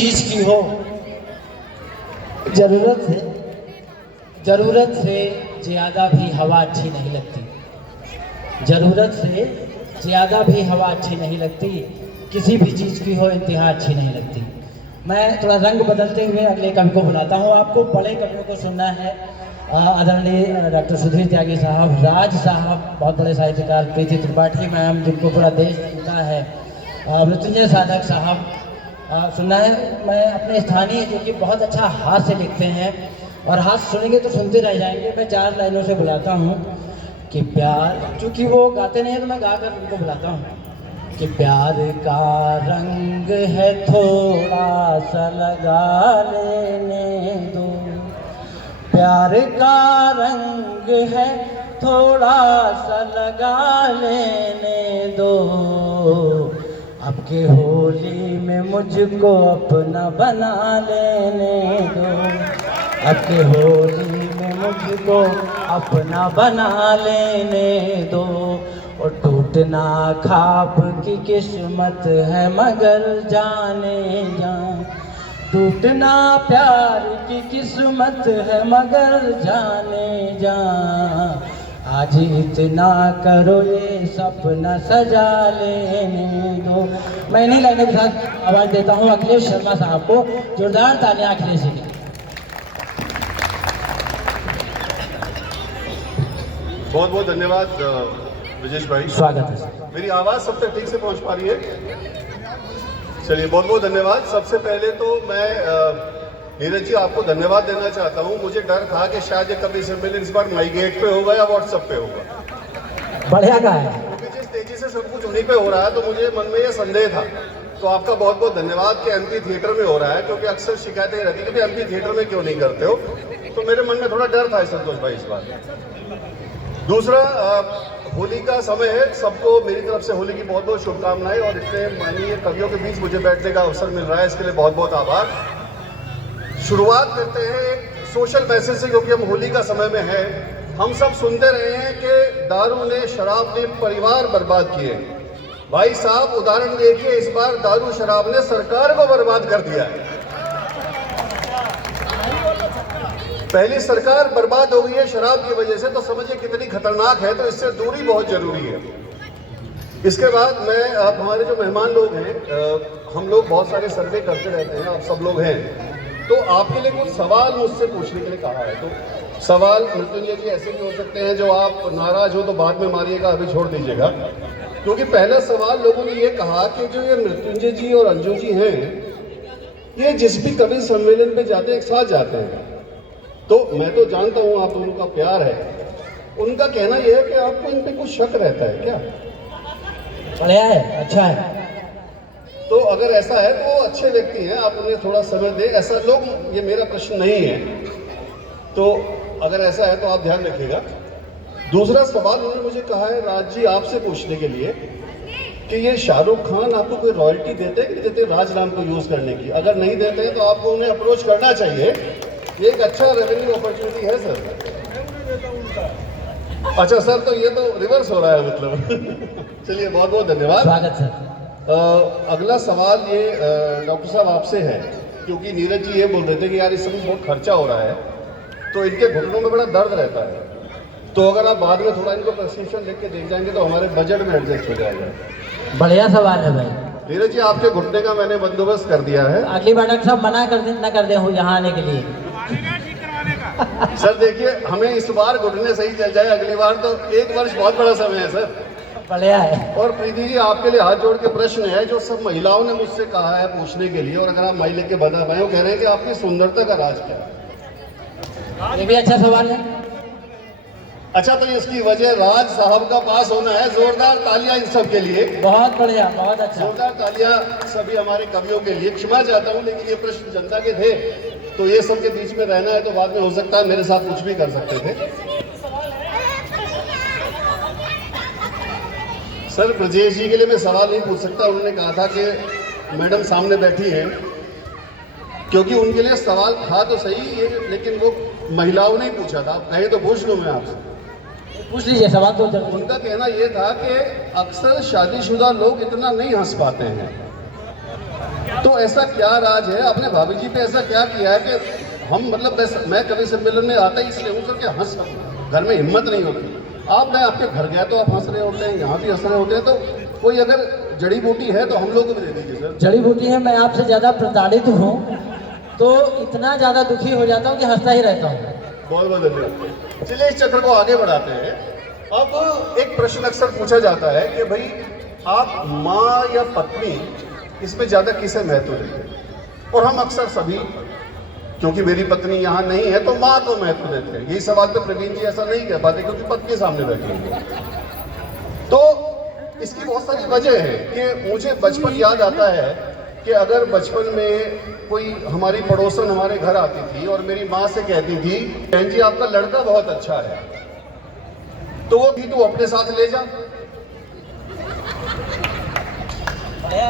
चीज की हो, जरूरत से ज़्यादा भी हवा अच्छी नहीं लगती। ज़रूरत से ज़्यादा भी हवा अच्छी नहीं लगती, किसी भी चीज़ की हो इंतहा अच्छी नहीं लगती। मैं थोड़ा रंग बदलते हुए अगले कवि को बुलाता हूँ। आपको बड़े कवियों को सुनना है। आदरणीय डॉक्टर सुधीर त्यागी साहब, राज साहब, बहुत बड़े साहित्यकार, प्रीति त्रिपाठी मैम जिनको पूरा देश सुनता है, मृत्युंजय साधक साहब सुनना है। मैं अपने स्थानीय जो कि बहुत अच्छा हास्य लिखते हैं और हास्य सुनेंगे तो सुनते रह जाएंगे, मैं 4 लाइनों से बुलाता हूँ कि प्यार, चूँकि वो गाते नहीं है तो मैं गाकर उनको बुलाता हूँ कि प्यार का रंग है थोड़ा सा लगा लेने दो, प्यार का रंग है थोड़ा सा लगा लेने दो, अब के होली में मुझको अपना बना लेने दो, अब के होली में मुझको अपना बना लेने दो। और टूटना ख्वाब की किस्मत है मगर जाने जा, टूटना प्यार की किस्मत है मगर जाने जा, आज इतना करो ये सपना सजा लेने दो। मैं इन्हीं लाइनों के साथ आवाज़ देता हूँ अखिलेश शर्मा साहब को। जोरदार तालियां अखिलेश जी की। बहुत बहुत धन्यवाद ब्रजेश भाई, स्वागत है सर। मेरी आवाज़ सब तक ठीक से पहुंच पा रही है? चलिए, बहुत बहुत धन्यवाद। सबसे पहले तो मैं नीरज जी आपको धन्यवाद देना चाहता हूं। मुझे डर था कि शायद ये कवि सम्मेलन इस बार माई गेट पे होगा या व्हाट्सएप पे होगा। बढ़िया का है, क्योंकि जिस तेजी से सब कुछ उन्हीं पे हो रहा है तो मुझे मन में ये संदेह था। तो आपका बहुत बहुत धन्यवाद कि एमपी थिएटर में हो रहा है, क्योंकि अक्सर शिकायतें रहती है कि एमपी थिएटर में क्यों नहीं करते हो। तो मेरे मन में थोड़ा डर था संतोष भाई इस बार। दूसरा, होली का समय है, सबको मेरी तरफ से होली की बहुत बहुत शुभकामनाएं। और इतने माननीय कवियों के बीच मुझे बैठने का अवसर मिल रहा है, इसके लिए बहुत बहुत आभार। शुरुआत करते हैं एक सोशल मैसेज से, क्योंकि हम होली का समय में हैं। हम सब सुनते रहे हैं कि दारू ने, शराब ने परिवार बर्बाद किए। भाई साहब, उदाहरण देखिए, इस बार दारू शराब ने सरकार को बर्बाद कर दिया है। पहली सरकार बर्बाद हो गई है शराब की वजह से, तो समझिए कितनी खतरनाक है। तो इससे दूरी बहुत जरूरी है। इसके बाद मैं, आप हमारे जो मेहमान लोग हैं, हम लोग बहुत सारे सर्वे करते रहते हैं, आप सब लोग हैं, तो आपके लिए कुछ सवाल मुझसे पूछने के लिए कहा है। तो सवाल मृत्युंजय जी ऐसे भी हो सकते हैं, जो आप नाराज हो तो बाद में मारिएगा, अभी छोड़ दीजिएगा। क्योंकि पहला सवाल लोगों ने ये कहा कि जो ये मृत्युंजय जी और अंजू जी हैं, ये जिस भी कवि सम्मेलन पे जाते हैं एक साथ जाते हैं। तो मैं तो जानता हूं आप दोनों का प्यार है, उनका कहना यह है कि आपको इन पे कुछ शक रहता है क्या? बढ़िया है, अच्छा है। तो अगर ऐसा है तो वो अच्छे व्यक्ति हैं, आप उन्हें थोड़ा समय दें। ऐसा लोग, ये मेरा प्रश्न नहीं है, तो अगर ऐसा है तो आप ध्यान रखिएगा। दूसरा सवाल उन्होंने मुझे कहा है राज जी आपसे पूछने के लिए कि ये शाहरुख खान आपको कोई रॉयल्टी देते हैं कि देते राज नाम को यूज करने की? अगर नहीं देते हैं तो आपको उन्हें अप्रोच करना चाहिए, ये एक अच्छा रेवेन्यू अपॉर्चुनिटी है सर। अच्छा सर, तो ये तो रिवर्स हो रहा है मतलब। चलिए, बहुत बहुत धन्यवाद, स्वागत सर। अगला सवाल ये डॉक्टर साहब आपसे है, क्योंकि नीरज जी ये बोल रहे थे कि यार इस समय बहुत खर्चा हो रहा है, तो इनके घुटनों में बड़ा दर्द रहता है। तो अगर आप बाद में थोड़ा इनको प्रिस्क्रिप्शन लिख के देख जाएंगे तो हमारे बजट में एडजस्ट हो जाएगा। बढ़िया सवाल है भाई। नीरज जी, आपके घुटने का मैंने बंदोबस्त कर दिया है। अगली बार डॉक्टर साहब मना कर दे, ना कर दे हो यहाँ आने के लिए। सर देखिए, हमें इस बार घुटने सही चल जाए, अगली बार तो 1 वर्ष बहुत बड़ा समय है सर। बढ़िया है। और प्रीति जी, आपके लिए हाथ जोड़ के प्रश्न है जो सब महिलाओं ने मुझसे कहा है पूछने के लिए, और अगर आप माइक लेके बता पाए, वो कह रहे हैं कि आपकी सुंदरता का राज क्या है? ये भी अच्छा सवाल है। अच्छा, तो इसकी वजह राज साहब का पास होना है। जोरदार तालियां इन सब के लिए। बहुत बढ़िया, बहुत अच्छा। जोरदार तालियां सभी हमारे कवियों के लिए। क्षमा चाहता हूं, लेकिन ये प्रश्न जनता के थे, तो ये सब के बीच में रहना है, तो बाद में हो सकता है मेरे साथ कुछ भी कर सकते थे। सर, ब्रजेश जी के लिए मैं सवाल नहीं पूछ सकता, उन्होंने कहा था कि मैडम सामने बैठी हैं, क्योंकि उनके लिए सवाल था तो सही ये, लेकिन वो महिलाओं ने ही पूछा था। आप कहे तो पूछ लूं मैं आपसे? पूछ लीजिए सवाल तो। उनका कहना यह था कि अक्सर शादीशुदा लोग इतना नहीं हंस पाते हैं। तो ऐसा क्या राज है, आपने भाभी जी पे ऐसा क्या किया है कि हम मतलब मैं कवि सम्मेलन में आता ही इसलिए हूँ सर कि हंस घर में हिम्मत नहीं होती। मैं आपके घर गया तो आप हंस रहे होते हैं, यहाँ भी हंस रहे होते हैं, तो कोई अगर जड़ी बूटी है तो हम लोग को भी दे दीजिए सर। जड़ी बूटी है, मैं आपसे ज़्यादा प्रताड़ित हूँ तो इतना ज़्यादा दुखी हो जाता हूँ कि हंसता ही रहता हूँ। बहुत बहुत धन्यवाद। चलिए इस चक्र को आगे बढ़ाते हैं। अब एक प्रश्न अक्सर पूछा जाता है कि भाई आप माँ या पत्नी इसमें ज़्यादा किसे महत्व देते हैं? और हम अक्सर सभी, क्योंकि मेरी पत्नी यहाँ नहीं है तो माँ को महत्व देते हैं। यही सवाल तो प्रवीण जी ऐसा नहीं कह पाते क्योंकि पत्नी सामने बैठी है। तो इसकी बहुत सारी वजह है कि मुझे बचपन याद आता है कि अगर बचपन में कोई हमारी पड़ोसन हमारे घर आती थी और मेरी माँ से कहती थी बहन जी आपका लड़का बहुत अच्छा है, तो वो भी तू अपने साथ ले जा।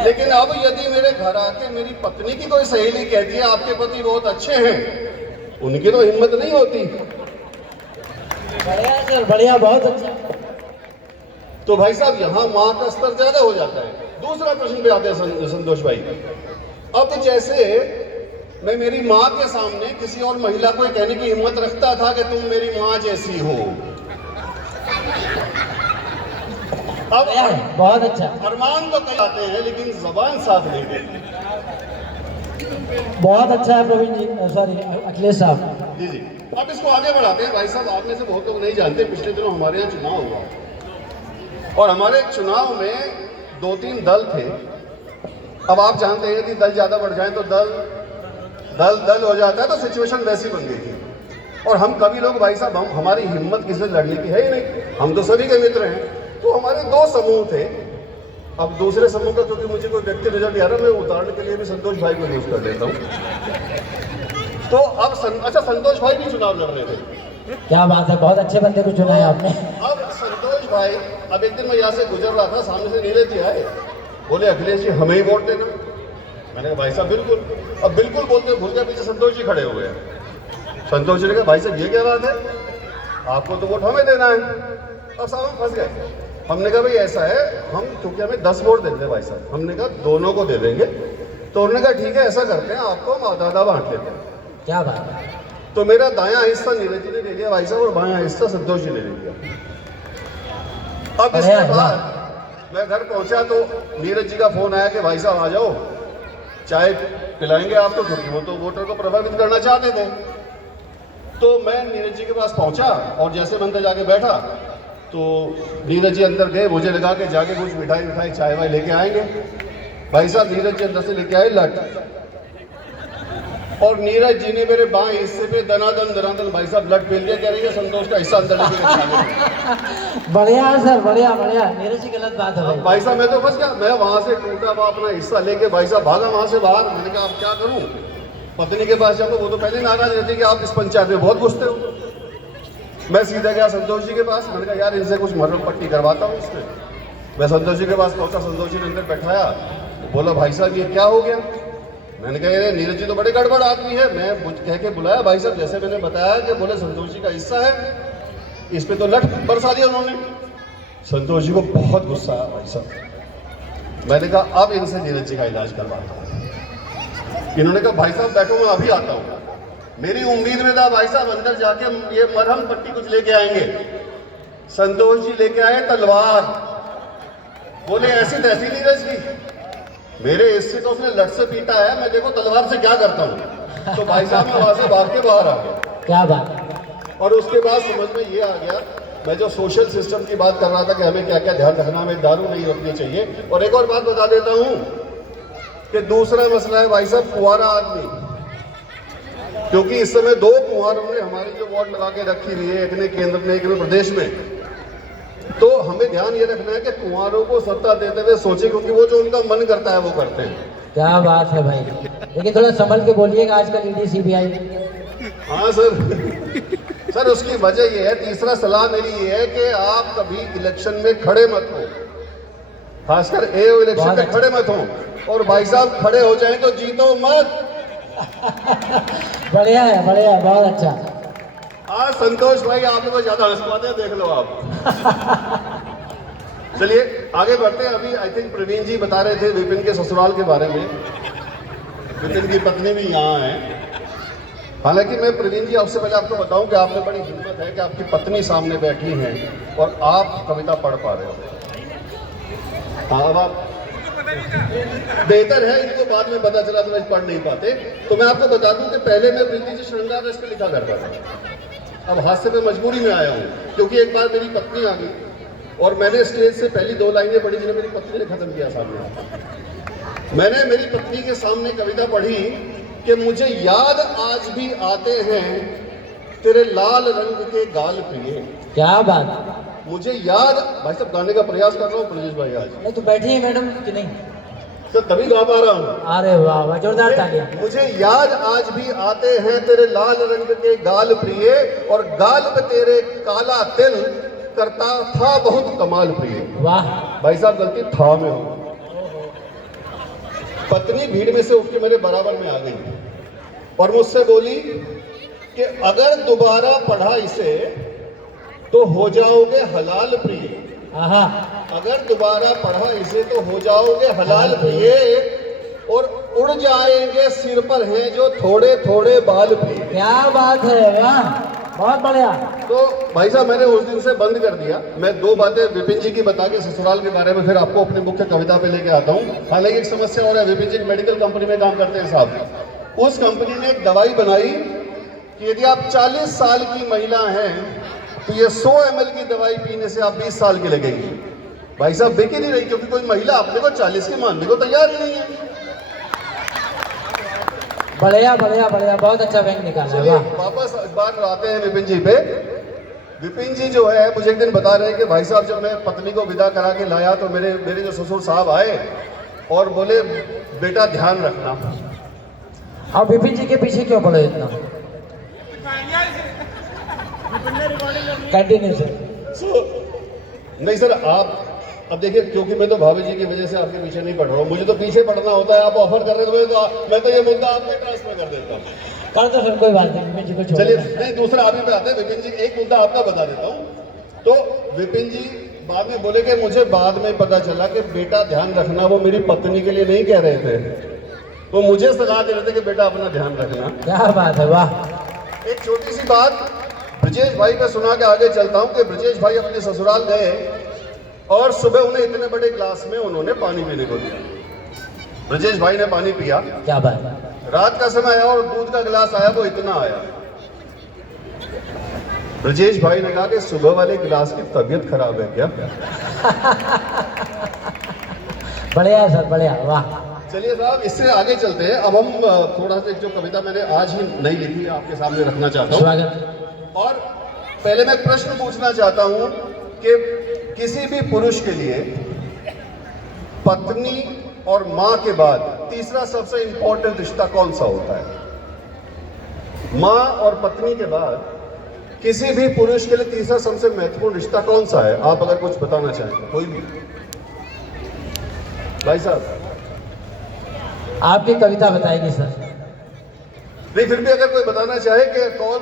लेकिन अब यदि मेरे घर आके मेरी पत्नी की कोई सहेली कहती है आपके पति बहुत अच्छे हैं, उनकी तो हिम्मत नहीं होती। बढ़िया सर, बढ़िया, बहुत अच्छा। तो भाई साहब यहाँ माँ का स्तर ज्यादा हो जाता है। दूसरा प्रश्न पे आते हैं संतोष भाई। अब जैसे मैं मेरी माँ के सामने किसी और महिला को कहने की हिम्मत रखता था कि तुम मेरी माँ जैसी हो, अब बहुत अच्छा। अरमान तो कई आते हैं लेकिन जबान साथ नहीं देती। बहुत अच्छा है प्रवीण जी, सॉरी अखिलेश साहब। जी जी। अब इसको आगे बढ़ाते हैं। भाई साहब आप में से बहुत लोग नहीं जानते, पिछले दिनों हमारे यहाँ चुनाव हुआ और हमारे चुनाव में 2-3 दल थे। अब आप जानते हैं कि दल ज्यादा बढ़ जाए तो दल हो जाता है, तो सिचुएशन वैसी बन गई थी। और हम कभी लोग भाई साहब हमारी हिम्मत किसी से लड़ने की है ही नहीं, हम तो सभी के मित्र हैं। तो हमारे 2 समूह थे। अब दूसरे समूह का क्योंकि मुझे कोई व्यक्ति नजर नहीं आ रहा, मैं उदाहरण के लिए भी संतोष भाई को यूज कर लेता हूँ। तो अब अच्छा संतोष भाई भी चुनाव लड़ रहे थे। क्या बात है, बहुत अच्छे बंदे को चुना है आपने। अब संतोष भाई, अब एक दिन मैं यहाँ से गुजर रहा था, सामने से नीरज जी आए, बोले अखिलेश जी हमें ही वोट देना। मैंने कहा भाई साहब बिल्कुल। अब बिल्कुल बोलते भूल के पीछे संतोष जी खड़े हुए हैं। संतोष जी ने कहा भाई साहब ये क्या बात है, आपको तो वोट हमें देना है। अब साहब हम फंस गए। हमने कहा भाई ऐसा है, हम क्योंकि हमें 10 वोट देते हैं भाई साहब, हमने कहा दोनों को दे देंगे। तो उन्होंने कहा ठीक है ऐसा करते हैं, आपको हम आधा बांट लेते हैं। क्या बात है। तो मेरा दायां हिस्सा नीरज जी ने ले लिया भाई साहब और बायां हिस्सा संतोष जी ने ले लिया। अब इसके बाद मैं घर पहुंचा तो नीरज जी का फोन आया कि भाई साहब आ जाओ, चाय पिलाएंगे आपको, क्योंकि वो तो वोटर को प्रभावित करना चाहते थे। तो मैं नीरज जी के पास पहुंचा और जैसे मैं अंदर जाके बैठा तो नीरज जी अंदर गए, मुझे लगा कि जाके कुछ मिठाई चाय वाय लेके आएंगे। भाई साहब नीरज जी अंदर से लेके आए लट, और नीरज जी ने मेरे बाएं हिस्से पे दनादन भाई साहब लट फेल दिया, कह रही है संतोष का हिस्सा अंदर लेके। बढ़िया है सर, बढ़िया बढ़िया। नीरज जी गलत बात है भाई साहब। मैं तो फंस गया। मैं वहां से टूटा हुआ अपना हिस्सा लेके भाई साहब भागा वहां से बाहर। मैंने कहा अब क्या करूं, पत्नी के पास जाऊंगा, वो तो पहले नाराज रहती कि आप इस पंचायत में बहुत घुसते हो। मैं सीधा गया संतोष जी के पास। मैंने कहा यार इनसे कुछ मरहम पट्टी करवाता हूँ इसमें। मैं संतोष जी के पास पहुंचा, संतोष जी ने अंदर बैठाया, बोला भाई साहब ये क्या हो गया। मैंने कहा अरे नीरज जी तो बड़े गड़बड़ आदमी है। मैं कह के बुलाया भाई साहब जैसे मैंने बताया कि बोले संतोष जी का हिस्सा है, इस पे तो लट बरसा दिया उन्होंने। संतोष जी को बहुत गुस्सा आया भाई साहब। मैंने कहा अब इनसे नीरज जी का इलाज करवाता हूँ। इन्होंने कहा भाई साहब बैठो मैं अभी आता हूँ। मेरी उम्मीद में था भाई साहब अंदर जाके हम ये मरहम पट्टी कुछ लेके आएंगे। संतोष जी लेके आए तलवार, बोले ऐसी तैसी नीरज की, मेरे हिस्से तो उसने लट से पीटा है, मैं देखो तलवार से क्या करता हूँ। तो भाई साहब मैं वहां से भाग के बाहर आ गया। क्या बात। और उसके बाद समझ में ये आ गया, मैं जो सोशल सिस्टम की बात कर रहा था कि हमें क्या क्या ध्यान रखना, हमें दारू नहीं रखनी चाहिए। और एक और बात बता देता हूँ कि दूसरा मसला है भाई साहब कुंवारा आदमी, क्योंकि इस समय 2 कुंवारों ने हमारी जो वोट लगा के रखी हुई है, एक ने केंद्र में एक ने प्रदेश में। तो हमें ध्यान ये रखना है कि कुंवारों को सत्ता देते हुए सोचे, क्योंकि वो जो उनका मन करता है वो करते हैं। क्या बात है भाई, लेकिन थोड़ा संभल के बोलिएगा आजकल ईडी सीबीआई। हाँ सर उसकी वजह ये है, तीसरा सलाह मेरी ये है कि आप कभी इलेक्शन में खड़े मत हो, खासकर एओ इलेक्शन में खड़े मत हो। और भाई साहब खड़े हो जाए तो जीतो मत। बढ़िया है, बढ़िया है, बहुत अच्छा। आज संतोष भाई आप लोग ज्यादा हंस पाते हैं, देख लो आप। चलिए आगे बढ़ते हैं। अभी आई थिंक प्रवीण जी बता रहे थे विपिन के ससुराल के बारे में। विपिन की पत्नी भी यहाँ है। हालांकि मैं प्रवीण जी आपसे पहले आपको बताऊं कि आपने बड़ी हिम्मत है कि आपकी पत्नी सामने बैठी है और आप कविता पढ़ पा रहे हो। हाँ, अब आप बेहतर है, इनको बाद में पता चला तो मैं पढ़ नहीं पाते। तो मैं आपको बता दूं कि पहले मैं प्रीति जी श्रृंगार रस पे लिखा करता था। अब हास्य पे मजबूरी में आया हूँ क्योंकि एक बार मेरी पत्नी आ गई और मैंने स्टेज से पहली 2 लाइनें पढ़ी जिन्हें मेरी पत्नी ने खत्म किया सामने। मैंने मेरी पत्नी के सामने कविता पढ़ी कि मुझे याद आज भी आते हैं तेरे लाल रंग के गाल प्रिय। क्या बात, मुझे याद, भाई साहब गाने का प्रयास कर रहा हूँ ब्रजेश भाई आज। नहीं तो बैठी है मैडम कि नहीं? तो तभी गा पा रहा हूँ। अरे वाह वाह, जोरदार तालियां। मुझे याद आज भी आते हैं तेरे लाल रंग के गाल प्रिय और गाल पे तेरे काला तिल करता था बहुत कमाल प्रिय। वाह भाई साहब गलती था में हो। पत्नी भीड़ में से उठ के मेरे बराबर में आ गई और मुझसे बोली कि अगर दोबारा पढ़ा इसे तो हो जाओगे हलाल प्रिय। आहा, अगर दोबारा पढ़ा इसे तो हो जाओगे हलाल प्रिय और उड़ जाएंगे सिर पर हैं जो थोड़े थोड़े बाल प्रिय। क्या बात है, वाह बहुत बढ़िया। तो भाई साहब मैंने उस दिन से बंद कर दिया। मैं 2 बातें विपिन जी की बता के ससुराल के बारे में फिर आपको अपनी मुख्य कविता पे लेके आता हूँ। हालांकि एक समस्या और है, विपिन जी एक मेडिकल कंपनी में काम करते हैं साहब। उस कंपनी ने एक दवाई बनाई कि यदि आप 40 साल की महिला हैं तो ये 100 ml की दवाई पीने से आप 20 साल की लगेगी। भाई साहब बिक ही नहीं रही क्योंकि कोई महिला अपने को 40 की मानने को तैयार ही नहीं है। बढ़िया बढ़िया बढ़िया, बहुत अच्छा बैंक निकाला। चलिए वाह, वापस बात आते हैं विपिन जी पे। विपिन जी जो है मुझे एक दिन बता रहे हैं कि भाई साहब जब मैं पत्नी को विदा करा के लाया तो मेरे जो ससुर साहब आए और बोले बेटा ध्यान रखना। अब विपिन जी के पीछे क्यों पड़े इतना? Continue sir. नहीं सर, आप अब देखिए क्योंकि मैं तो भाभी जी की वजह से आपके पीछे नहीं पढ़ रहा हूँ, मुझे तो पीछे पढ़ना होता है। आप ऑफर कर रहे थे तो मैं तो ये मुद्दा आपको ट्रांसफर कर देता हूँ। कर दो सर, कोई बात नहीं, विपिन जी को छोड़ चलिए, दो। नहीं दूसरा आप ही पे आते हैं। विपिन जी एक मुद्दा आपका बता देता हूँ। तो विपिन जी बाद में बोले कि मुझे बाद में पता चला कि बेटा ध्यान रखना वो मेरी पत्नी के लिए नहीं कह रहे थे, वो मुझे सलाह दे रहे थे कि बेटा अपना ध्यान रखना। क्या बात है, वाह। एक छोटी सी बात ब्रजेश भाई का सुना के आगे चलता हूँ कि ब्रजेश भाई अपने ससुराल गए और सुबह उन्हें इतने बड़े ग्लास में उन्होंने पानी पीने को दिया। ब्रजेश भाई ने पानी पिया। क्या बात है। रात का समय आया और दूध का गिलास आया वो इतना आया। ब्रजेश भाई ने कहा कि सुबह वाले गिलास की तबीयत खराब है क्या? बढ़िया सर, बढ़िया, वाह। चलिए साहब इससे आगे चलते हैं। अब हम थोड़ा सा जो कविता मैंने आज ही नई लिखी है आपके सामने रखना चाहता हूँ। स्वागत। और पहले मैं प्रश्न पूछना चाहता हूँ कि किसी भी पुरुष के लिए पत्नी और माँ के बाद तीसरा सबसे इंपॉर्टेंट रिश्ता कौन सा होता है? माँ और पत्नी के बाद किसी भी पुरुष के लिए तीसरा सबसे महत्वपूर्ण रिश्ता कौन सा है? आप अगर कुछ बताना चाहें, कोई भी भाई साहब। आपकी कविता बताएगी सर। नहीं, फिर भी अगर कोई बताना चाहे कि कौन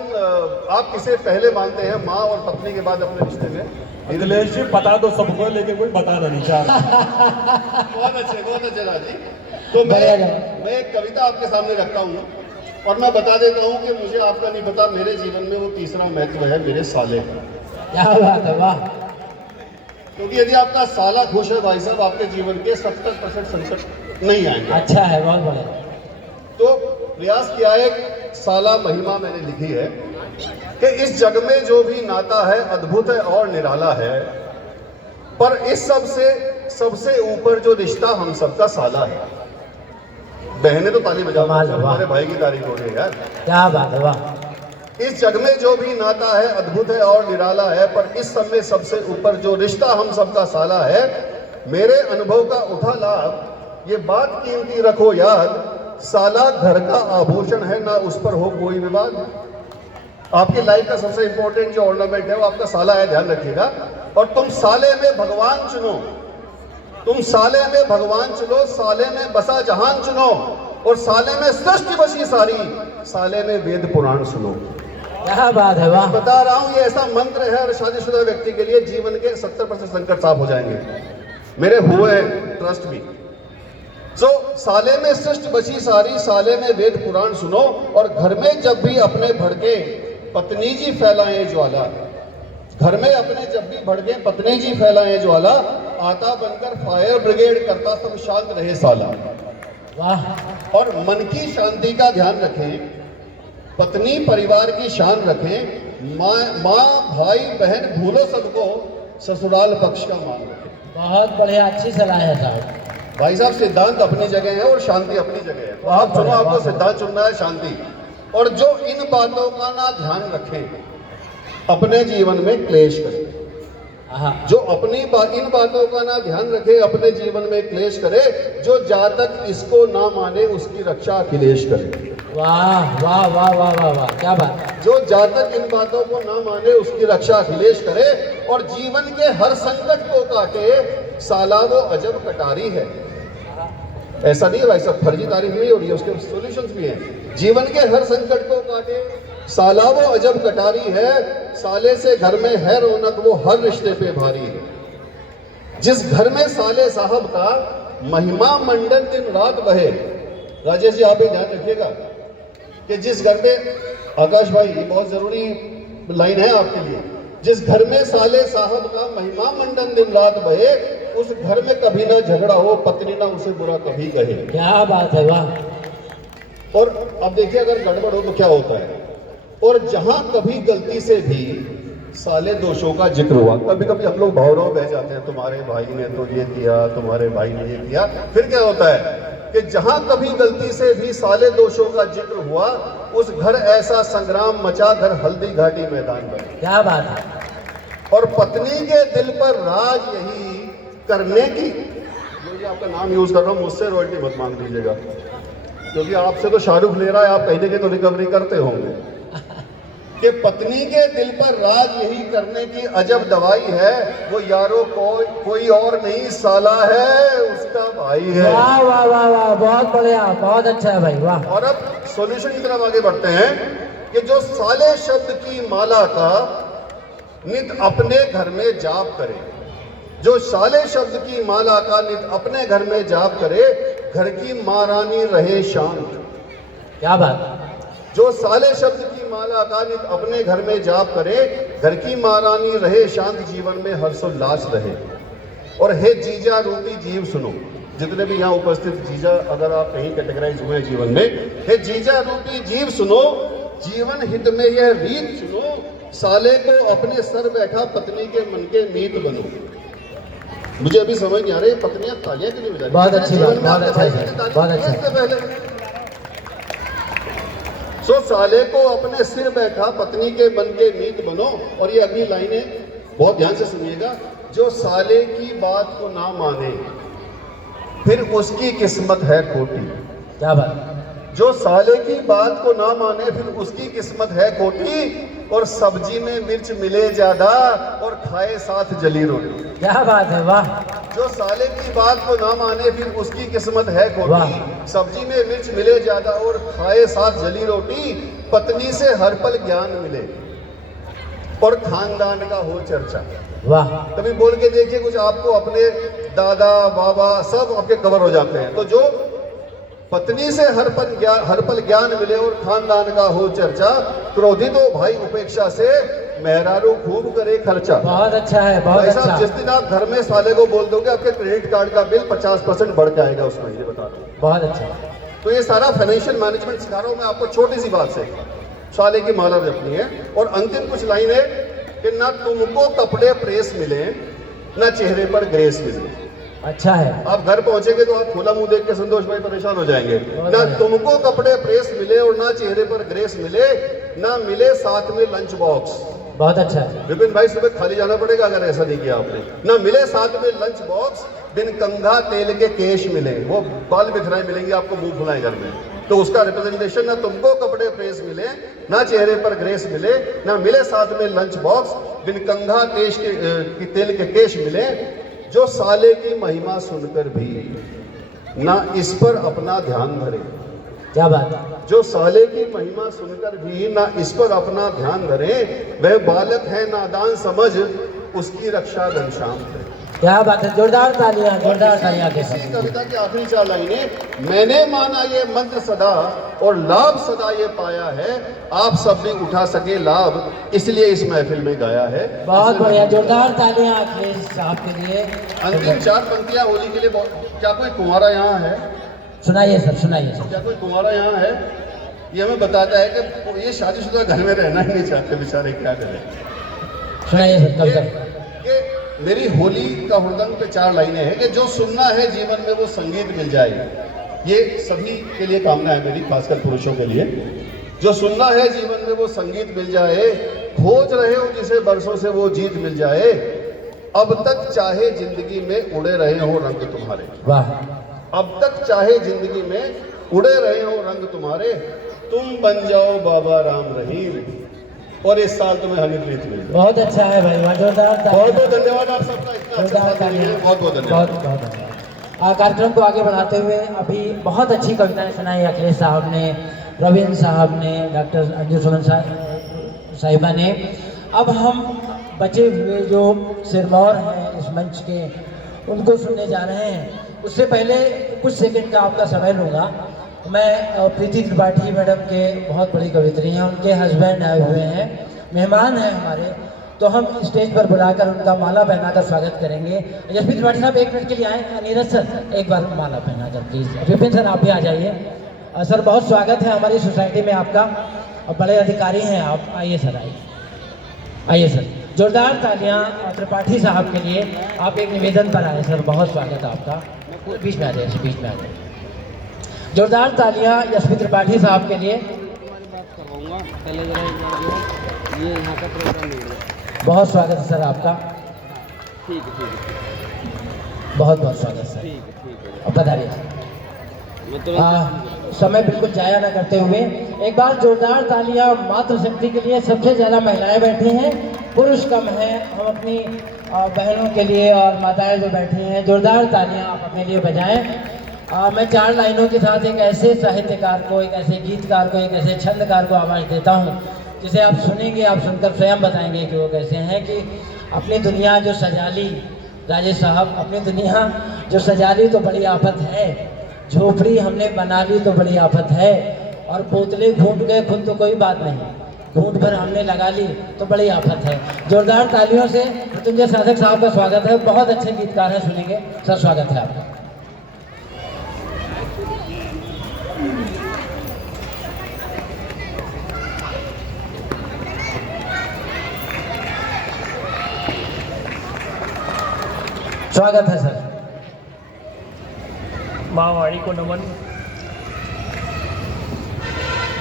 आप किसे पहले मानते हैं, माँ और पत्नी के बाद अपने रिश्ते में? अखिलेश जी बता दो सबको, लेकिन कोई बताना नहीं चाहता। बहुत अच्छे राजी। तो मैं एक कविता आपके सामने रखता हूँ और मैं बता देता हूँ कि मुझे आपका नहीं पता, मेरे जीवन में वो तीसरा महत्व है मेरे साले का। क्या बात है, वाह। क्योंकि यदि आपका साला खुश है भाई साहब, आपके जीवन के 70% संकट नहीं आएंगे। अच्छा है, बहुत बढ़िया। तो प्रयास किया है, साला महिमा मैंने लिखी है कि इस जग में जो भी नाता है अद्भुत है और निराला है, पर इस सबसे ऊपर जो रिश्ता हम सबका साला है। बहनें तो ताली बजाओ, हमारे भाई की तारीफ हो रही है यार। क्या बात है, वाह। इस जग में जो भी नाता है अद्भुत है और निराला है, पर इस सब में सबसे ऊपर जो रिश्ता हम सबका साला है। मेरे अनुभव का उठा लाभ, ये बात कीमती रखो याद, साला घर का आभूषण है ना उस पर हो कोई विवाद। आपकी लाइफ का सबसे इंपॉर्टेंट जो ऑर्नामेंट है वो आपका साला है, ध्यान रखिएगा। और तुम साले में भगवान चुनो, तुम साले में भगवान चुनो, साले में बसा जहान चुनो, और साले में सृष्टि बसी सारी, साले में वेद पुराण सुनो। क्या बात है, वाह। बता रहा हूं ये ऐसा मंत्र है और शादीशुदा व्यक्ति के लिए जीवन के 70% संकट साफ हो जाएंगे। मेरे हुए ट्रस्ट भी साले में सृष्ट बची सारी, साले में वेद पुराण सुनो, और घर में जब भी अपने भड़के पत्नी जी फैलाएं ज्वाला, घर में अपने जब भी भड़के पत्नी जी फैलाएं ज्वाला, आता बनकर फायर ब्रिगेड करता तब शांत रहे साला। वाह। और मन की शांति का ध्यान रखें, पत्नी परिवार की शान रखें, माँ भाई बहन भूलो सबको, ससुराल पक्ष का मान रखें। बहुत बढ़िया, अच्छी सलाह है साहब। भाई साहब सिद्धांत अपनी जगह है और शांति अपनी जगह है, तो आप चुनो, आपको सिद्धांत चुनना है शांति। और जो इन बातों का ना ध्यान रखें अपने जीवन में क्लेश करे, जो अपनी इन बातों का ना ध्यान रखे अपने जीवन में क्लेश करे, जो जातक इसको ना माने उसकी रक्षा अखिलेश करे। वाह वाह वाह वाह वाह वाह, क्या बात। जो जातक इन बातों को ना माने उसकी रक्षा अखिलेश करे, और जीवन के हर संकट को काटे, साला वो अजब कटारी है। ऐसा नहीं है भाई साहब, फर्जी तारीफ नहीं हो रही है, उसके सॉल्यूशंस भी हैं। जीवन के हर संकट को काटे, साला वो अजब कटारी है, साले से घर में है रौनक, वो हर रिश्ते पे भारी है। जिस घर में साले साहब का महिमा मंडन दिन रात बहे, राजेश जी आप भी ध्यान रखिएगा कि जिस घर में, आकाश भाई ये बहुत जरूरी लाइन है आपके लिए, जिस घर में साले साहब का महिमा मंडन दिन रात बहे, उस घर में कभी ना झगड़ा हो, पत्नी ना उसे बुरा कभी कहे। क्या बात है, वाह। और अब देखिए अगर गड़बड़ हो तो क्या होता है। और जहां कभी गलती से भी साले दोषों का जिक्र हुआ, कभी कभी हम लोग भावनाओं बह जाते हैं, तुम्हारे भाई ने तो ये किया, तुम्हारे भाई ने ये किया, फिर क्या होता है कि जहां कभी गलती से भी साले दोषों का जिक्र हुआ, उस घर ऐसा संग्राम मचा, घर हल्दी घाटी मैदान बना। क्या बात है। और पत्नी के दिल पर राज यही करने की, जो ये आपका नाम यूज कर रहा हूं, मुझसे रॉयल्टी मत मांग लीजिएगा, क्योंकि आपसे तो शाहरुख ले रहा है, आप कहीं ना कहीं तो रिकवरी करते होंगे। कि पत्नी के दिल पर राज यही करने की अजब दवाई है, वो यारो कोई और नहीं साला है, उसका भाई है। वाह वाह वाह वाह, बहुत बढ़िया, बहुत अच्छा है भाई, वाह। और अब सॉल्यूशन की तरफ आगे बढ़ते हैं कि जो साले शब्द की माला का नित अपने घर में जाप करे, जो साले शब्द की माला का नित अपने घर में जाप करे, घर की महारानी रहे शांत। क्या बात। जो साले शब्द की माला का नित अपने घर में जाप करे, घर की महारानी रहे शांत, जीवन में हर्षोल्लास रहे। और हे जीजा रूपी जीव सुनो, जितने भी यहाँ उपस्थित जीजा अगर आप कहीं कैटेगराइज हुए जीवन में, हे जीजा रूपी जीव सुनो, जीवन हित में यह रीत सुनो, साले को अपने सर बैठा पत्नी के मन के मीत बनो। मुझे अभी समझ नहीं आ रही पत्नियां तालियां क्यों नहीं बजा रही? बहुत अच्छी बात, बहुत अच्छा है, बहुत अच्छा। पहले सो साले को अपने सिर बैठा पत्नी के मन के मीत बनो। और ये अगली लाइनें बहुत ध्यान से सुनिएगा, जो साले की बात को ना माने फिर उसकी किस्मत है खोटी। क्या बात। जो साले की बात को ना माने फिर उसकी किस्मत है खोटी, और सब्जी में मिर्च मिले ज्यादा और खाए साथ जली रोटी। क्या बात है, वाह। जो साले की बात को ना माने फिर उसकी किस्मत है खोटी, सब्जी में मिर्च मिले ज्यादा और खाए साथ जली रोटी, पत्नी से हर पल ज्ञान मिले और खानदान का हो चर्चा। वाह। कभी बोल के देखिए कुछ, आपको अपने दादा बाबा सब आपके कवर हो जाते हैं। तो जो पत्नी से हर पल ज्ञान मिले और खानदान का हो चर्चा, क्रोधित हो भाई उपेक्षा से, मेहरारू खूब करे खर्चा। बहुत अच्छा है, बहुत भाई साहब अच्छा। जिस दिन आप घर में साले को बोल दोगे, आपके क्रेडिट कार्ड का बिल 50% बढ़ जाएगा उस महीने, बता दो। बहुत अच्छा। तो ये सारा फाइनेंशियल मैनेजमेंट सिखा रहा हूं मैं आपको छोटी सी बात से। साले की माला रखनी है। और अंतिम कुछ लाइन है कि ना तुमको कपड़े प्रेस मिले, ना चेहरे पर ग्रेस मिले। अच्छा है। आप घर पहुंचेंगे तो आप खुला मुंह देख के संतोष भाई परेशान हो जाएंगे। ना तुमको कपड़े प्रेस मिले और ना चेहरे पर ग्रेस मिले, ना मिले साथ में लंच बॉक्स। बहुत अच्छा है। विपिन भाई सुबह खाली जाना पड़ेगा अगर ऐसा नहीं किया आपने। ना मिले साथ में लंच बॉक्स, बिन कंघा तेल के केश मिले, वो बाल बिखराए मिलेंगे आपको, मुंह फुलाए घर में। तो उसका रिप्रेजेंटेशन, ना तुमको कपड़े प्रेस मिले, ना चेहरे पर ग्रेस मिले, ना मिले साथ में लंच बॉक्स, बिन कंघा तेल के केश मिले, जो साले की महिमा सुनकर भी ना इस पर अपना ध्यान धरे। क्या बात। जो साले की महिमा सुनकर भी ना इस पर अपना ध्यान धरे, वह बालक है नादान समझ, उसकी रक्षा घनश्याम करे। क्या बात है, जोरदार तालियां के इसी साथ। कविता की आखिरी 4 लाइनें, मैंने माना ये मंत्र सदा और लाभ सदा ये पाया है, आप सब भी उठा सके लाभ, इसलिए इस महफिल में गाया है। बहुत बढ़िया, जोरदार तालियां अखिलेश साहब के लिए। अंतिम 4 पंक्तियां होली के लिए क्या कोई कुंवारा यहाँ है? सुनाइए सर। क्या कोई कुंवारा यहाँ है? ये हमें बताता है कि ये शादीशुदा घर में रहना ही नहीं चाहते बेचारे, क्या करें। सुनाइए सर कविता। कि मेरी होली का हुड़दंग पे 4 लाइनें हैं कि जो सुनना है जीवन में वो संगीत मिल जाए। ये सभी के लिए कामना है मेरी, खासकर पुरुषों के लिए। जो सुनना है जीवन में वो संगीत मिल जाए, खोज रहे हो जिसे बरसों से वो जीत मिल जाए, अब तक चाहे जिंदगी में उड़े रहे हो रंग तुम्हारे। वाह। अब तक चाहे जिंदगी में उड़े रहे हो रंग तुम्हारे, तुम बन जाओ बाबा राम रहीम, और इस साल तुम्हें हनी प्रीत मिल जाए। बहुत अच्छा है भाई, जोरदार बहुत बहुत धन्यवाद आप सबका, इतना अच्छा साथ देने के लिए बहुत बहुत धन्यवाद। बहुत धन्यवाद। कार्यक्रम को आगे बढ़ाते हुए अभी बहुत अच्छी कविताएं सुनाई अखिलेश साहब ने, रविंद्र साहब ने, डॉक्टर अंजू सुमन साहिबा ने। अब हम बचे हुए जो सिरमौर हैं इस मंच के, उनको सुनने जा रहे हैं। उससे पहले कुछ सेकंड का आपका समय लूँगा। मैं प्रीति त्रिपाठी मैडम के बहुत बड़ी कवित्री हैं, उनके हस्बैंड आए हुए हैं, मेहमान हैं हमारे, तो हम स्टेज पर बुलाकर उनका माला पहनाकर स्वागत करेंगे। जसप्रीत त्रिपाठी साहब 1 मिनट के लिए आए। नीरज सर एक बार माला पहनाकर प्लीज़। विपिन सर आप भी आ जाइए। सर बहुत स्वागत है हमारी सोसाइटी में आपका, और बड़े अधिकारी हैं आप। आइए सर, आइए सर। जोरदार तालियां त्रिपाठी साहब के लिए। आप एक निवेदन पर आए सर, बहुत स्वागत है आपका। बीच में आ जाइए, बीच में आ जाइए। जोरदार तालियां जसप्रीत त्रिपाठी साहब के लिए। बहुत स्वागत है सर आपका। ठीक है। बहुत बहुत स्वागत सर। अब बताइए। समय बिल्कुल जाया ना करते हुए एक बार जोरदार तालियां मातृशक्ति के लिए। सबसे ज़्यादा महिलाएं बैठी हैं, पुरुष कम हैं। हम अपनी बहनों के लिए और माताएं जो बैठी हैं, जोरदार तालियां आप अपने लिए बजाएं। मैं 4 लाइनों के साथ एक ऐसे साहित्यकार को, एक ऐसे गीतकार को, एक ऐसे छंदकार को आवाज़ देता हूँ जिसे आप सुनेंगे, आप सुनकर स्वयं बताएंगे कि वो कैसे हैं। कि अपनी दुनिया जो सजा ली, राजेश साहब, अपनी दुनिया जो सजा ली तो बड़ी आफत है, झोपड़ी हमने बना ली तो बड़ी आफत है, और बोतलें घूंट गए खुद तो कोई बात नहीं, घूंट भर हमने लगा ली तो बड़ी आफत है। जोरदार तालियों से मृत्युंजय साधक साहब का स्वागत है। बहुत अच्छे गीतकार हैं, सुनेंगे सर, स्वागत है आपका। स्वागत है सर। महावाणी को नमन।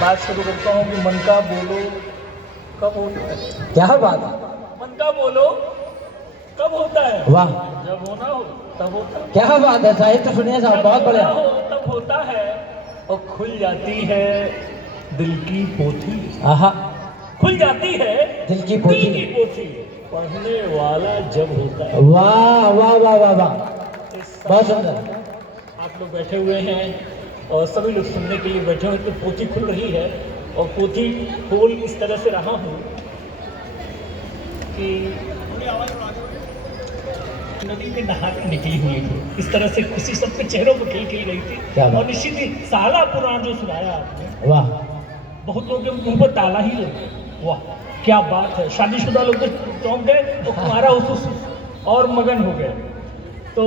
बात शुरू करता हूँ कि मन का बोलो कब होता है। क्या बात है, मन का बोलो कब होता है? वाह, जब होना हो तब होता है। क्या बात है, साहित्य सुनिए साहब, बहुत बढ़िया। हो तब होता है, और खुल जाती है दिल की पोथी। आहा, खुल जाती है दिल की पोथी। पढ़ने वाला जब होता है। वाह वाह वाह वाह वाह, बहुत सुंदर। आप लोग बैठे हुए हैं और सभी लोग सुनने के लिए बैठे हुए, तो पोथी खुल रही है, और पोथी खोल इस तरह से रहा हूँ कि नदी में नहा कर निकली हुई थी। इस तरह से खुशी सबके चेहरों पर खिल रही थी। और निश्चित ही साला पुराण जो सुनाया आपने, वाह, बहुत लोगों के मुंह पर ताला ही लगे। वाह क्या बात है। शादीशुदा लोग तो चौंक गए, तो कुमारा और मगन हो गए। तो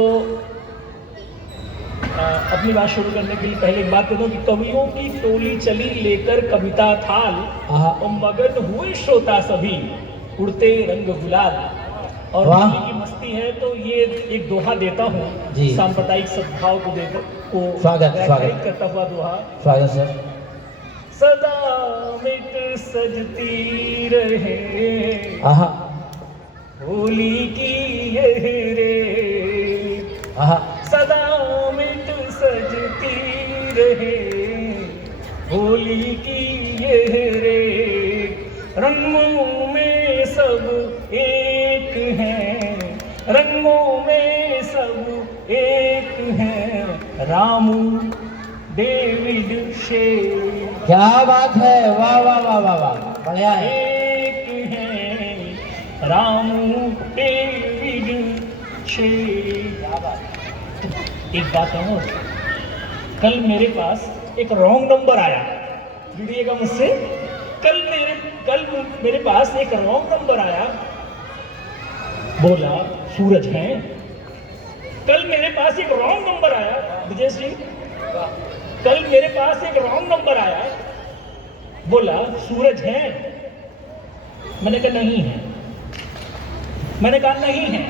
अपनी बात शुरू करने के लिए पहले एक बात कह दूं कि कवियों की टोली चली लेकर कविता थाल, और मगन हुए श्रोता सभी उड़ते रंग गुलाल। और होली की मस्ती है, तो ये एक दोहा देता हूँ सांप्रदायिक सद्भाव को देकर को व्याख्यायित करता हुआ दोहा। स्वागत सर। सदा मिट सजती रहे होली की यह रे, सदा मिट सजती रहे होली की यह रे, रंगों में सब एक हैं, रंगों में सब एक हैं, रामू डेविड शेर। क्या बात है, वाह वाह वाह वाह वाह, बढ़िया है। एक है रामू डेविड छे। एक बात कहूँ, कल मेरे पास एक रॉन्ग नंबर आया, जुड़िएगा मुझसे। कल मेरे पास एक रॉन्ग नंबर आया, बोला सूरज है। कल मेरे पास एक रॉन्ग नंबर आया विजय सिंह, कल मेरे पास एक रॉन्ग नंबर आया, बोला सूरज है। मैंने कहा नहीं है, मैंने कहा नहीं है।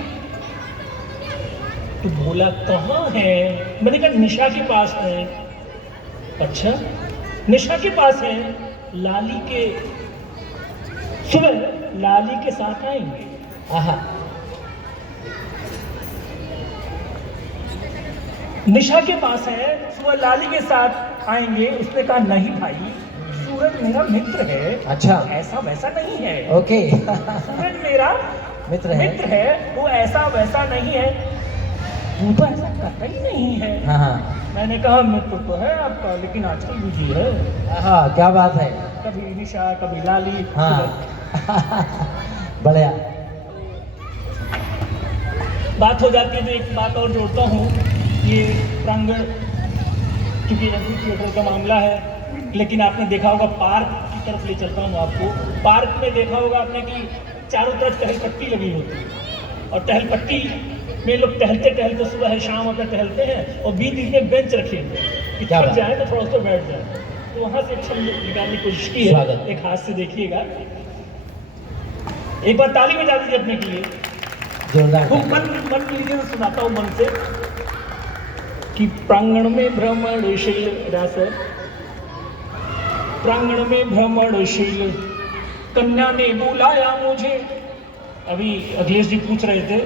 तो बोला कहाँ है? मैंने कहा निशा के पास है। अच्छा, निशा के पास है, लाली के सुबह लाली के साथ आएंगे। आहा, निशा के पास है, सुबह लाली के साथ आएंगे। उसने कहा नहीं भाई, सूरज मेरा मित्र है। अच्छा, ऐसा वैसा नहीं है। ओके। सूरज मेरा मित्र है। वो ऐसा वैसा नहीं है, तू तो ऐसा करता ही नहीं है। हाँ हाँ मैंने कहा मित्र तो है आपका, लेकिन आजकल बिजी है। हाँ, क्या बात है। कभी निशा, कभी लाली। हाँ बढ़िया बात हो जाती है। तो एक बात और जोड़ता हूँ, ये प्रांगण क्योंकि एम्फी थिएटर का मामला है, लेकिन आपने देखा होगा, पार्क की तरफ ले चलता हूँ आपको। पार्क में देखा होगा आपने कि चारों तरफ टहल पट्टी लगी होती है, और टहल पट्टी में लोग टहलते टहलते सुबह शाम अपना टहलते हैं, और बीच बीच में बेंच रखे हुए हैं कि थक जाए तो थोड़ा सा बैठ जाए। तो वहाँ से एक शब्द निकालने की कोशिश की है, एक हाथ से देखिएगा। एक बार ताली बजा दीजिए अपने के लिए, जोरदार। खूब मन लीजिए, तो सुनाता हूँ मन से कि प्रांगण में भ्रमणशील रास, प्रांगण में भ्रमणशील कन्या ने बुलाया मुझे। अभी अखिलेश जी पूछ रहे थे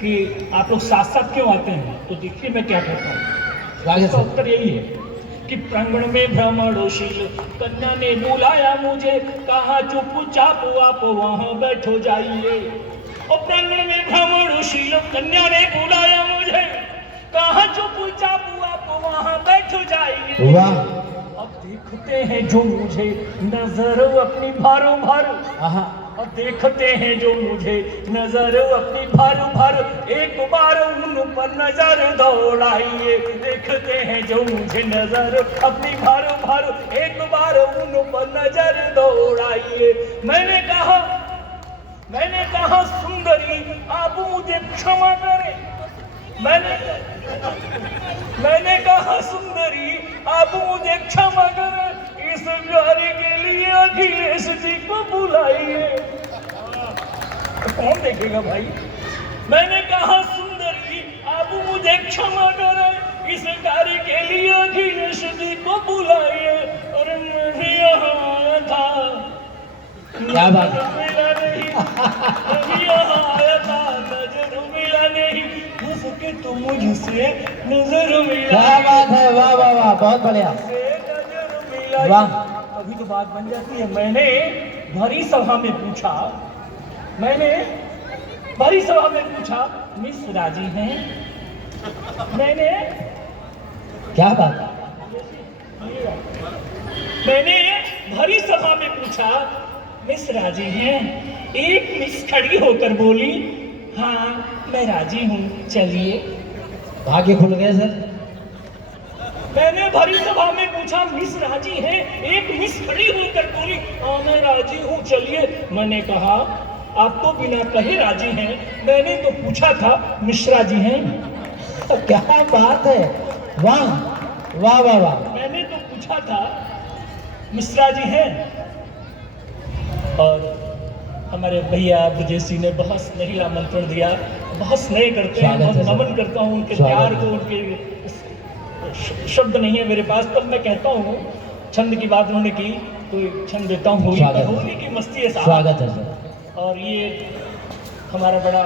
कि आप लोग साथ साथ क्यों आते हैं, तो देखिए मैं क्या कहता हूँ। इसका उत्तर यही है कि प्रांगण में भ्रमणशील कन्या ने बुलाया मुझे, कहा चुपचाप आप वहाँ बैठो जाइए। और प्रांगण में भ्रमणशील कन्या ने बुलाया मुझे, कहा चुपचाप आप वहाँ बैठो जाइए। वाह, अब देखते हैं जो मुझे नजर अपनी भारो भारो, आहा, और देखते हैं जो मुझे नजर अपनी भारो भारो, एक बार उन पर नजर दौड़ाइए। देखते हैं जो मुझे नजर अपनी भारो भारो, एक बार उन पर नजर दौड़ाइए। मैंने कहा सुंदरी आप मुझे क्षमा करें। मैंने कहा सुंदरी आप मुझे क्षमा करें, इस प्यारे के लिए अखिलेश जी को बुलाइए। कौन देखेगा भाई? मैंने कहा सुंदरी आप मुझे क्षमा करें, इस कार्य के लिए अखिलेश जी को बुलाइए। और मैं भी यहाँ आया था, क्या बात है। मिला नहीं, मैं यहाँ आया था, नजर मिला नहीं, उसके तो मुझसे नजर मिला। क्या बात है, वाह वाह वाह, बहुत बढ़िया, नजर मिला। वाह। अभी तो बात बन जाती है। मैंने भरी सभा में पूछा, मिस राजी हैं? मैंने क्या बात है। भरी सभा में पूछा, मिस राजी हैं? एक मिस खड़ी होकर बोली, हाँ मैं राजी हूँ, चलिए। भाग्य खुल गए सर। मैंने भरी सभा में पूछा, मिस राजी हैं? एक मिस खड़ी होकर बोली, हाँ मैं राजी हूँ, चलिए। मैंने कहा आप तो बिना कहे राजी हैं, मैंने तो पूछा था मिश्रा जी हैं? क्या बात है, वाह वाह वाह वाह। मैंने तो पूछा था मिश्रा जी हैं। और हमारे भैया विजय सिंह ने बहुत स्नेही आमंत्रण दिया, बहुत स्नेह करते हैं, बहुत नमन करता हूँ उनके प्यार को। उनके शब्द नहीं है मेरे पास, तब मैं कहता हूँ, छंद की बात उन्होंने की तो छंद देता हूँ। होली की मस्ती है, स्वागत है सर। और ये हमारा बड़ा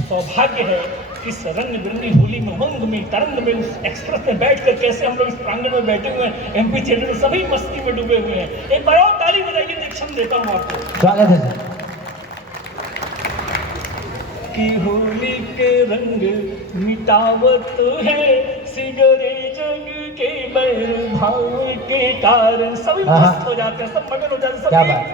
सौभाग्य है, इस रंग बिरंगी होली में, उमंग में, तरंग में, उस एक्सप्रेस में बैठकर कैसे हम लोग इस प्रांगण में बैठे हुए हैं, एमपी थिएटर में सभी मस्ती में डूबे हुए हैं। एक बार और ताली बजाइए, दीक्षण देता हूँ आपको। स्वागत है सर। कि होली के रंग मिटावत है, सिगरे जग के बैर भाव के कारण। सभी मस्त हो जाते हैं, सब मगन हो जाते हैं, क्या सब बात।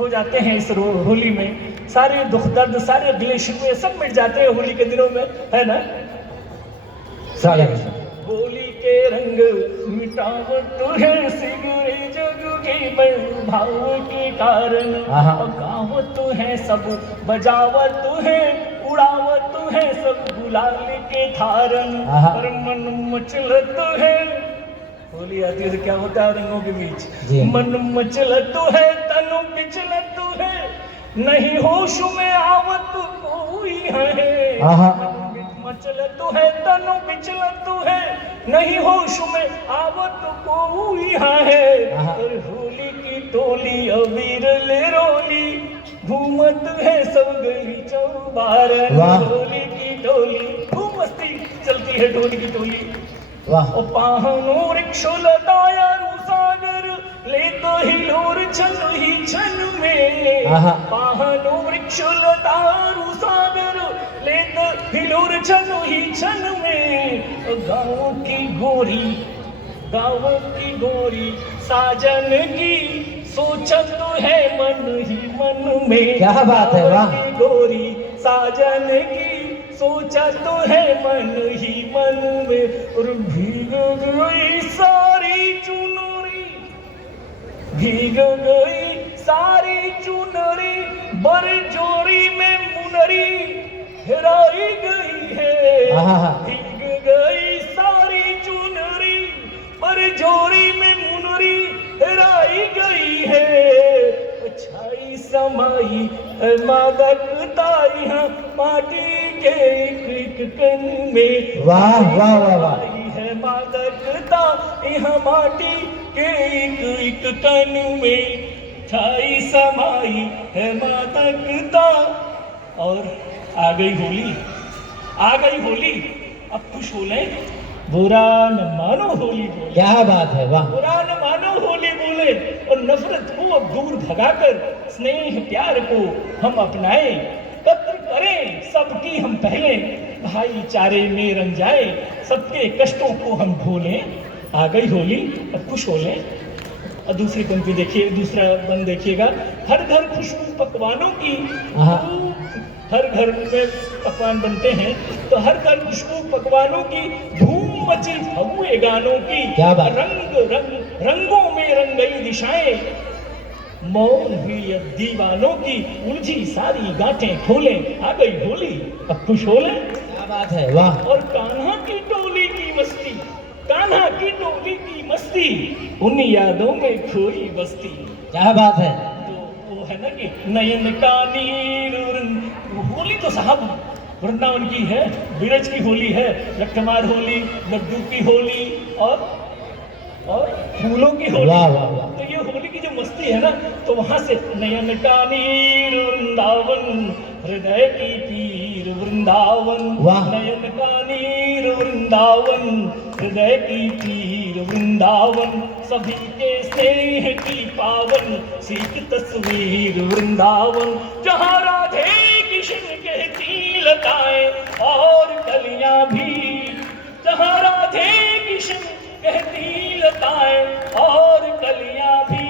हो जाते हैं इस होली में। सारे दुख दर्द, सारे गिले शिकवे सब मिट जाते हैं होली के दिनों में, है ना। स्वागत है। होली के रंग मिटावट है सिगरे जग के भाव के कारण, गावत है सब बजावत है उड़ावत है सब गुलाल के थारन, पर मन मचलत है। होली आती है तो क्या होता है रंगों के बीच, मन मचलत है तन बिचलत है, नहीं होश में आवत कोई है। मचलत है तनु बिचलत है, नहीं होश में आवत कोई है। और होली की टोली अबीर ले रोली, घूमत है सब गली चौबार। होली की टोली खूब मस्ती चलती है टोली की टोली। ओ पाहनो रिक्शो लताया सागर ले तो हिलोर छन ही छन में, पाहनो रिक्शो लतारू सागर ले तो हिलोर छन ही छन में। गाँव की गोरी साजन की सोचत है मन ही मन में। क्या बात है, वाह। गोरी साजन की सोचा तो है मन ही मन में। और भीग गई सारी चुनरी, भीग गई सारी चुनरी, बरजोरी में मुनरी हेराई गई है। भीग गई सारी चुनरी, बरजोरी में मुनरी हेराई गई है। छाई समाई मादकता यहाँ माटी के एक कण में। वाह वाह वाह वाह। है मादकता यहाँ माटी के एक कण में, छाई समाई है मादकता। और आ गई होली, आ गई होली, अब खुश हो ले, बुरा न मानो होली बोले। क्या बात है, वाह। बुरा न मानो होली बोले, और नफरत को अब दूर भगाकर स्नेह प्यार को हम अपनाएं, कद्र करें सबकी हम पहले, भाईचारे में रंग जाए, सबके कष्टों को हम भूलें। आ गई होली, अब खुश हो लें। और दूसरी पंक्ति देखिए, दूसरा बंद देखिएगा। हर घर खुशबू पकवानों की, हर घर में पकवान बनते हैं, तो हर घर खुशबू पकवानों की, धूम मची भगुए गानों की। क्या बात। रंगों में रंग गई दिशाएं, मौन हुई दीवानों की, उलझी सारी गांठें खोले। आ गई होली, अब खुश हो ले। क्या बात है, वाह। और कान्हा की टोली की मस्ती, कान्हा की टोली की मस्ती, उन यादों में खोई बस्ती। क्या बात है। तो वो है ना कि नयन का नीर, होली तो साहब वृंदावन की है, बिरज की होली है, लट्ठमार होली, लड्डू की होली और फूलों की होली। वाह वाह वाह। तो ये होली की जो मस्ती है ना, तो वहां से नयन का नीर वृंदावन, हृदय की पीर वृंदावन। वाह। नयन का नीर वृंदावन, हृदय की पीर वृंदावन, सभी के स्नेह की पावन सीख तस्वीर वृंदावन। जहाँ राधे कृष्ण कहती लताएं और कलियां भी, जहाँ राधे कृष्ण कहती लताएं और कलियां भी,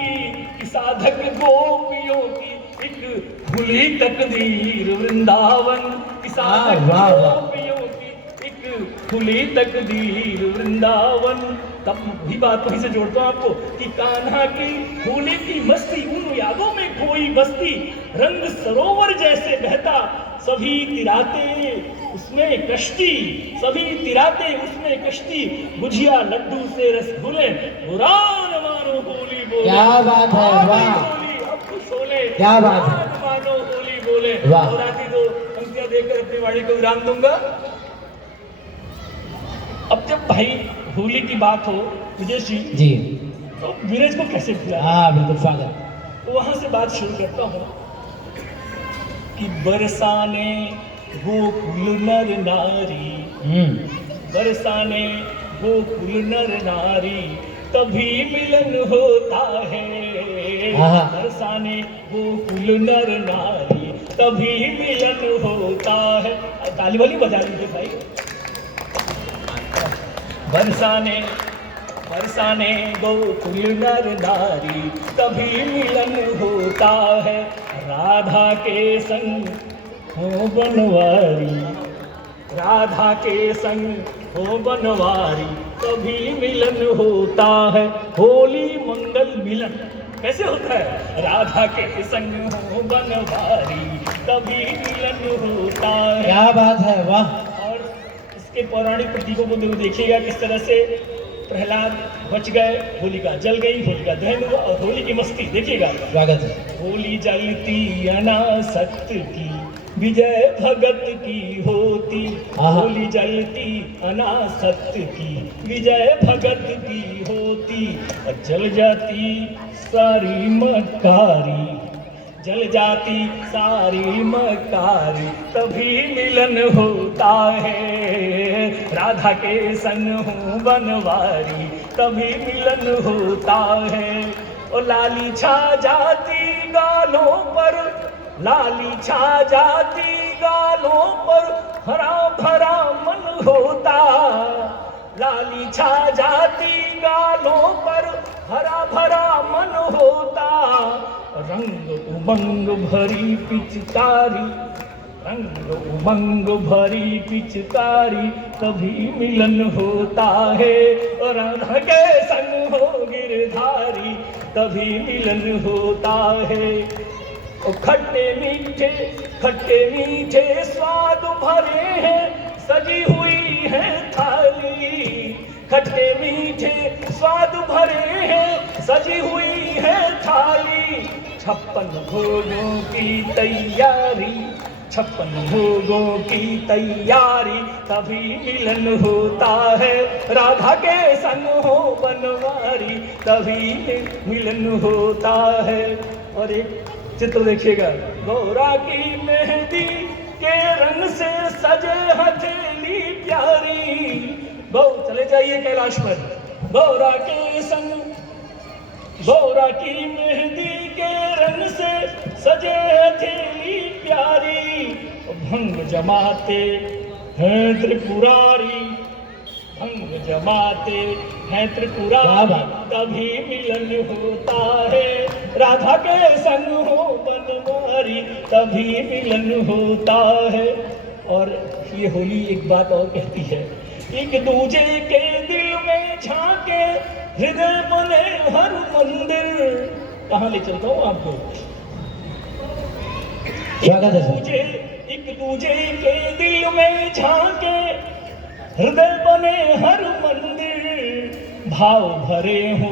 साधक गोपियों की एक खुली तकदीर वृंदावन। साधक गोपियों की एक खुली तकदीर वृंदावन। तब भी बात वहीं से जोड़ता हूँ आपको कि कान्हा की होली की मस्ती, उन यादों में खोई बस्ती, रंग सरोवर जैसे बहता, सभी तिराते उसमें कश्ती, सभी तिराते उसमें कश्ती, गुजिया लड्डू से रसगुल्ले, बुरा न मानो होली बोले। क्या बात है, वाह। अब खुश हो ले, क्या बात है, न मानो होली बोले। और आती दो पंक्तियां देखकर अपनी वाणी को विराम दूंगा। अब जब भाई होली की बात हो विजय जी, तो विरज को कैसे भूला। हाँ बिल्कुल, स्वागत। तो वहां से बात शुरू करता हूँ कि बरसाने गोकुल नर नारी, बरसाने गोकुल नर नारी, तभी मिलन होता है। बरसाने गोकुल नर नारी, तभी मिलन होता है। ताली वाली बजा लीजिए भाई। बरसाने बरसाने गोकुल नर नारी, तभी मिलन होता है। राधा के संग हो बनवारी, राधा के संग हो बनवारी, तभी मिलन होता है, होली मंगल मिलन। कैसे होता है? राधा के संग हो बनवारी, तभी मिलन होता है। क्या बात है, वाह। और इसके पौराणिक प्रतीकों को देखिएगा किस तरह से प्रहलाद बच गए, होलिका जल गई, होलिका दहन हुआ और होली की मस्ती देखिएगा। स्वागत है। होली जलती अनासक्त की, विजय भगत की होती। होली जलती अनासक्त की, विजय भगत की होती। और जल जाती सारी मकारी, जल जाती सारी मकारी, तभी मिलन होता है। राधा के संग हूँ बनवारी, तभी मिलन होता है। और लाली छा जाती गालों पर, लाली छा जाती गालों पर, हरा भरा मन होता। लाली छा जाती गालों पर, हरा भरा मन होता। रंग उमंग भरी पिचकारी, रंग उमंग भरी पिचकारी, तभी मिलन होता है। और राधा के संग हो गिरधारी, तभी मिलन होता है। और खट्टे मीठे स्वाद भरे हैं, सजी हुई है थाली। खट्टे मीठे स्वाद भरे हैं, सजी हुई है थाली। 56 भोगों की तैयारी, 56 भोगों की तैयारी, तभी मिलन होता है। राधा के संग हो बनवारी, तभी मिलन होता है। और एक चित्र देखिएगा, गौरा की मेहंदी के रंग से सजे हथेली प्यारी। गौ चले जाइए कैलाश पर, गौरा के संग, गौरा की मेहंदी के रंग से सजे हथेली प्यारी। भंग जमाते हैं त्रिपुरारी, भंग जमाते हैं त्रिपुरारी, तभी मिलन होता है। राधा के संग हो बनवारी, तभी मिलन होता है। और ये होली एक बात और कहती है, एक दूजे के दिल में झांके, हृदय बने हर मंदिर। कहाँ ले चलता हूँ आपको? एक दूजे के दिल में झांके, हृदय बने हर मंदिर। भाव भरे हो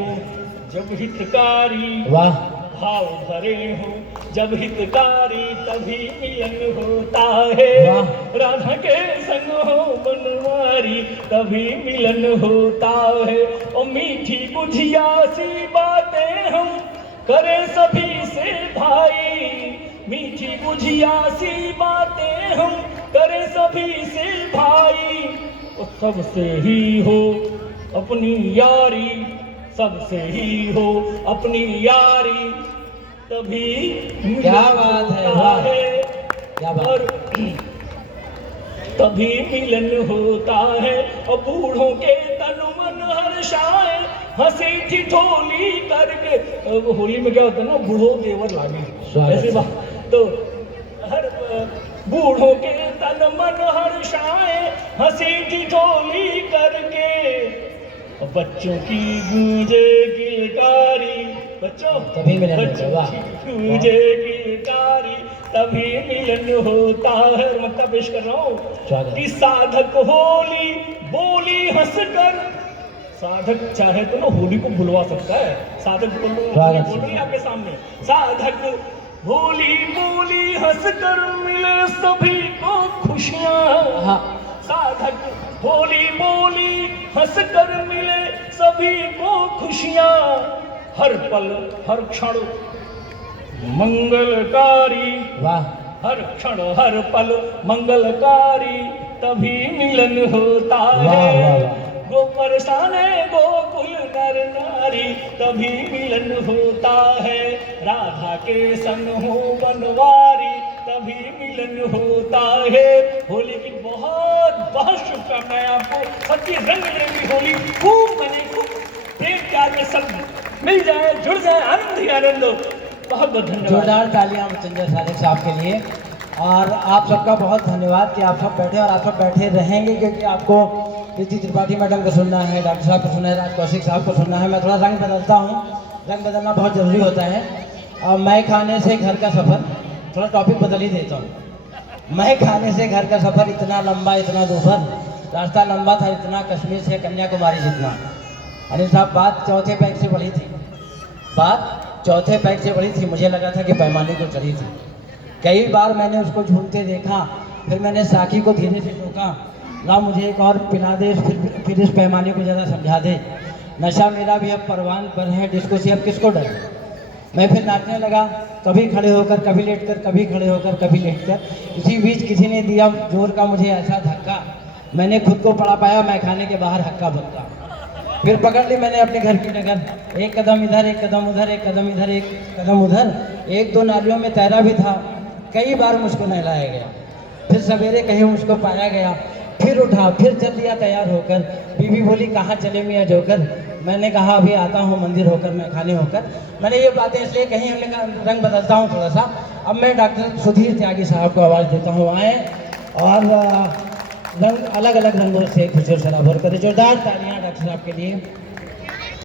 जब हितकारी, वाह। भाव भरे हो जब हितकारी, तभी मिलन होता है। राधा के संग हो बनवारी, तभी मिलन होता है। और मीठी गुझिया सी बातें हम करें सभी से भाई, मीठी गुझिया सी बातें हम करें सभी से भाई। और सबसे ही हो अपनी यारी, सबसे ही हो अपनी यारी, तभी क्या बात है, वाह। क्या बात। और तभी मिलन होता है। और बूढ़ों के तन मन हर्षाए, हंसी ठिठोली करके। अब होली में क्या होता है ना, बूढ़ो देवर लागे, ऐसी बात। तो हर बूढ़ों के तन मन हर्षाए, हंसी ठिठोली करके। बच्चों की गूंजे किलकारी, बच्चों तभी मिलन होगा। गूंजे किलकारी, तभी मिलन होता है। मक्का पेश कर रहा हूँ कि साधक होली बोली हंसकर, साधक चाहे तो ना होली को भुलवा सकता है। साधक बोल रही आपके सामने, साधक होली बोली हंसकर, मिले सभी को खुशियाँ। साधक होली बोली हंसकर, मिले सभी को खुशियाँ। हर पल हर क्षण मंगलकारी, वाह। हर क्षण हर पल मंगलकारी, तभी मिलन होता है। वाह, वाह, वाह। गो परसाने गोकुल नर नारी, तभी मिलन होता है। राधा के संग हो बनवारी, तभी मिलन होता है। होली की बहुत बहुत शुभकामनाएं आपको। सबकी रंग बिरंगी होली खूब बने, खूब प्रेम प्यार में सब मिल जाए, जुड़ जाए, आनंद ही आनंद हो। बहुत बहुत धन्यवाद। जोरदार तालियां मचिंदर सादिक साहब के लिए। और आप सबका बहुत धन्यवाद कि आप सब बैठे और आप सब बैठे रहेंगे, क्योंकि आपको प्रीति त्रिपाठी मैडम को सुनना है, डॉक्टर साहब को सुनना है, राज कौशिक साहब को सुनना है। मैं थोड़ा रंग बदलता हूँ, रंग बदलना बहुत ज़रूरी होता है। और मैं खाने से घर का सफ़र, थोड़ा टॉपिक बदल ही देता हूँ। मैं खाने से घर का सफ़र, इतना लंबा इतना दोपहर, रास्ता लंबा था इतना कश्मीर से कन्याकुमारी जितना। अनिल साहब, बात चौथे पैक से बढ़ी थी, बात चौथे पैक से बढ़ी थी। मुझे लगा था कि पैमाने को चढ़ी थी। कई बार मैंने उसको झूलते देखा, फिर मैंने साकी को धीरे से टोका, ला मुझे एक और पिला दे, फिर इस पैमाने को ज़रा समझा दे। नशा मेरा भी अब परवान पर है, डिस्को से अब किसको डर। मैं फिर नाचने लगा, कभी खड़े होकर कभी लेट कर, कभी खड़े होकर कभी लेट कर। इसी बीच किसी ने दिया जोर का मुझे ऐसा धक्का, मैंने खुद को पड़ा पाया मैं खाने के बाहर हक्का बक्का। फिर पकड़ ली मैंने अपने घर की डगर, एक कदम इधर एक कदम उधर, एक कदम इधर एक कदम उधर। एक दो नालियों में तैरा भी था, कई बार मुझको नहलाया गया। फिर सवेरे कहीं मुझको पाया गया, फिर उठा, फिर चल दिया तैयार होकर। बीवी बोली कहाँ चले मियाँ जोकर। मैंने कहा अभी आता हूँ मंदिर होकर, मैं खाने होकर। मैंने ये बातें इसलिए कहीं, हमने कहा रंग बदलता हूँ थोड़ा सा। अब मैं डॉक्टर सुधीर त्यागी साहब को आवाज़ देता हूँ, आए और रंग अलग अलग रंगों से खुशी और सराबोर करें। जोरदार तालियां डॉक्टर साहब के लिए।